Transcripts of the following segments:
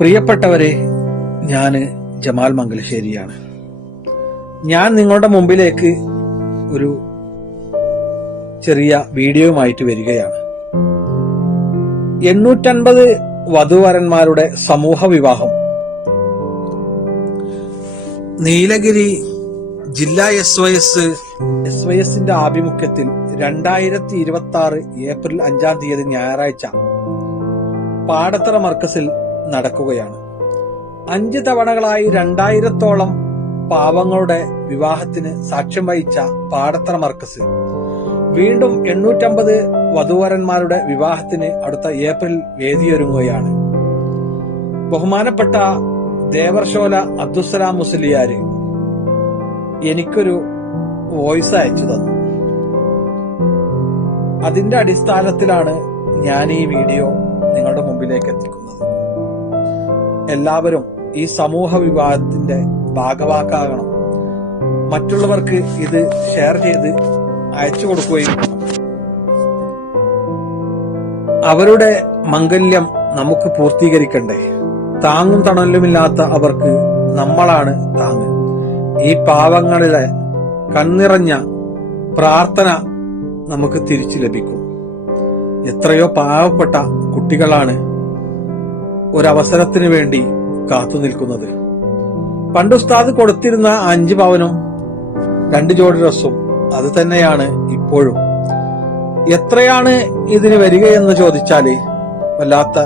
പ്രിയപ്പെട്ടവരെ, ഞാൻ ജമാൽ മംഗലശ്ശേരിയാണ്. ഞാൻ നിങ്ങളുടെ മുമ്പിലേക്ക് ഒരു ചെറിയ വീഡിയോയുമായിട്ട് വരികയാണ്. 850 വധൂവരന്മാരുടെ സമൂഹ വിവാഹം നീലഗിരി ജില്ലാ SYSന്റെ ആഭിമുഖ്യത്തിൽ 2026 ഏപ്രിൽ 5-ാം തീയതി ഞായറാഴ്ച പാടത്തറ മർക്കസിൽ നടക്കുകയാണ്. 5 തവണകളായി 2000-ഓളം പാവങ്ങളുടെ വിവാഹത്തിന് സാക്ഷ്യം വഹിച്ച പാടത്തറ മർക്കസ് വീണ്ടും 850 വധൂവരന്മാരുടെ വിവാഹത്തിന് അടുത്ത ഏപ്രിൽ വേദിയൊരുങ്ങുകയാണ്. ബഹുമാനപ്പെട്ട ദേവർഷോല അബ്ദുസ്സലാം മുസ്ലിയാര് എനിക്കൊരു വോയിസ് അയച്ചു തന്നു. അതിന്റെ അടിസ്ഥാനത്തിലാണ് ഞാൻ ഈ വീഡിയോ നിങ്ങളുടെ മുമ്പിലേക്ക് എത്തിക്കുന്നത്. എല്ലാവരും ഈ സമൂഹ വിവാഹത്തിന്റെ ഭാഗവാക്കാകണം. മറ്റുള്ളവർക്ക് ഇത് ഷെയർ ചെയ്ത് അയച്ചു കൊടുക്കുകയും അവരുടെ മംഗല്യം നമുക്ക് പൂർത്തീകരിക്കണ്ടേ? താങ്ങും തണലുമില്ലാത്ത അവർക്ക് നമ്മളാണ് താങ്ങ്. ഈ പാവങ്ങളിലെ കണ്ണിറഞ്ഞ പ്രാർത്ഥന നമുക്ക് തിരിച്ചു ലഭിക്കും. എത്രയോ പാവപ്പെട്ട കുട്ടികളാണ് ഒരവസരത്തിന് വേണ്ടി കാത്തു നിൽക്കുന്നത്. പണ്ട് ഉസ്താദ് കൊടുത്തിരുന്ന 5 പവനും 2 ജോഡി ഡ്രസ്സും അത് തന്നെയാണ് ഇപ്പോഴും. എത്രയാണ് ഇതിന് വരികയെന്ന് ചോദിച്ചാല് വല്ലാത്ത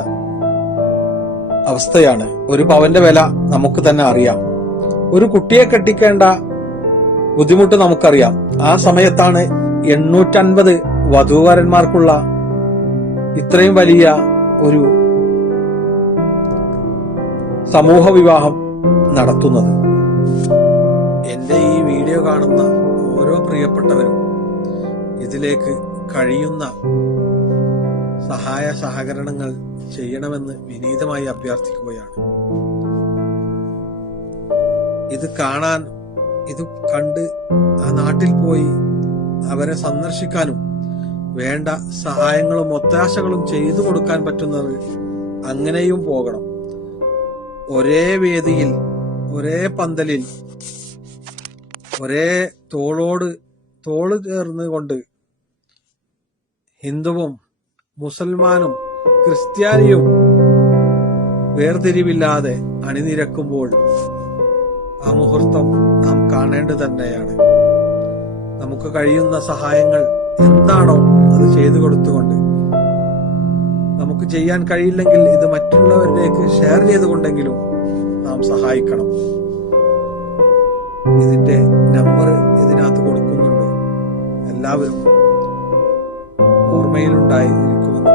അവസ്ഥയാണ്. ഒരു പവന്റെ വില നമുക്ക് തന്നെ അറിയാം. ഒരു കുട്ടിയെ കെട്ടിക്കേണ്ട ബുദ്ധിമുട്ട് നമുക്കറിയാം. ആ സമയത്താണ് 850 വധൂവരന്മാർക്കുള്ള ഇത്രയും വലിയ ഒരു സമൂഹ വിവാഹം നടത്തുന്നത്. എന്റെ ഈ വീഡിയോ കാണുന്ന ഓരോ പ്രിയപ്പെട്ടവരും ഇതിലേക്ക് കഴിയുന്ന സഹായ സഹകരണങ്ങൾ ചെയ്യണമെന്ന് വിനീതമായി അഭ്യർത്ഥിക്കുകയാണ്. ഇത് കാണാൻ, ഇത് കണ്ട് ആ നാട്ടിൽ പോയി അവരെ സന്ദർശിക്കാനും വേണ്ട സഹായങ്ങളും ഒത്താശകളും ചെയ്തു കൊടുക്കാൻ പറ്റുന്നത് അങ്ങനെയും പോകണം. ഒരേ വേദിയിൽ, ഒരേ പന്തലിൽ, ഒരേ തോളോട് തോള് ചേർന്നുകൊണ്ട് ഹിന്ദുവും മുസൽമാനും ക്രിസ്ത്യാനിയും വേർതിരിവില്ലാതെ അണിനിരക്കുമ്പോൾ ആ മുഹൂർത്തം നാം കാണേണ്ടത് തന്നെയാണ്. നമുക്ക് കഴിയുന്ന സഹായങ്ങൾ എന്താണോ അത് ചെയ്തു കൊടുത്തുകൊണ്ട്, നമുക്ക് ചെയ്യാൻ കഴിയില്ലെങ്കിൽ ഇത് മറ്റുള്ളവരിലേക്ക് ഷെയർ ചെയ്തുകൊണ്ടെങ്കിലും നാം സഹായിക്കണം. ഇതിന്റെ നമ്പർ ഇതിനകത്ത് കൊടുക്കുന്നുണ്ട്. എല്ലാവരും ഓർമ്മയിലുണ്ടായിരിക്കുമെന്ന്